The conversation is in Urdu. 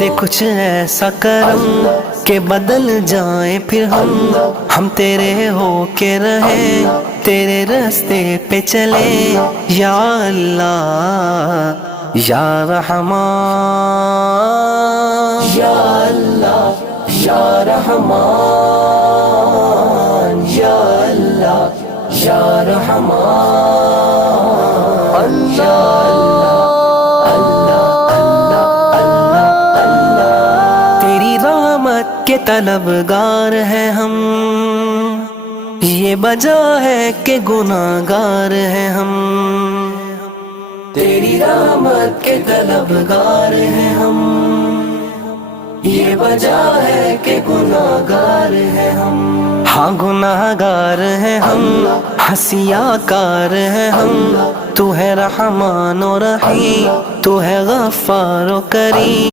دے کچھ ایسا کرم کہ بدل جائیں پھر ہم تیرے ہو کے رہیں، تیرے راستے پہ چلیں یا اللہ یا رحمان، یا اللہ یا رحمان، یا اللہ یا رحمان، یا تیری رحمت کے طلبگار ہیں ہم، یہ وجہ ہے کہ گناہگار ہیں ہم، تیری رحمت کے طلبگار ہیں ہم، یہ وجہ ہے کہ گناہگار ہیں ہم، ہاں گناہگار ہیں ہم، حسیہ کار ہیں ہم، تو ہے رحمان و رحیم، تو ہے غفار و کریم۔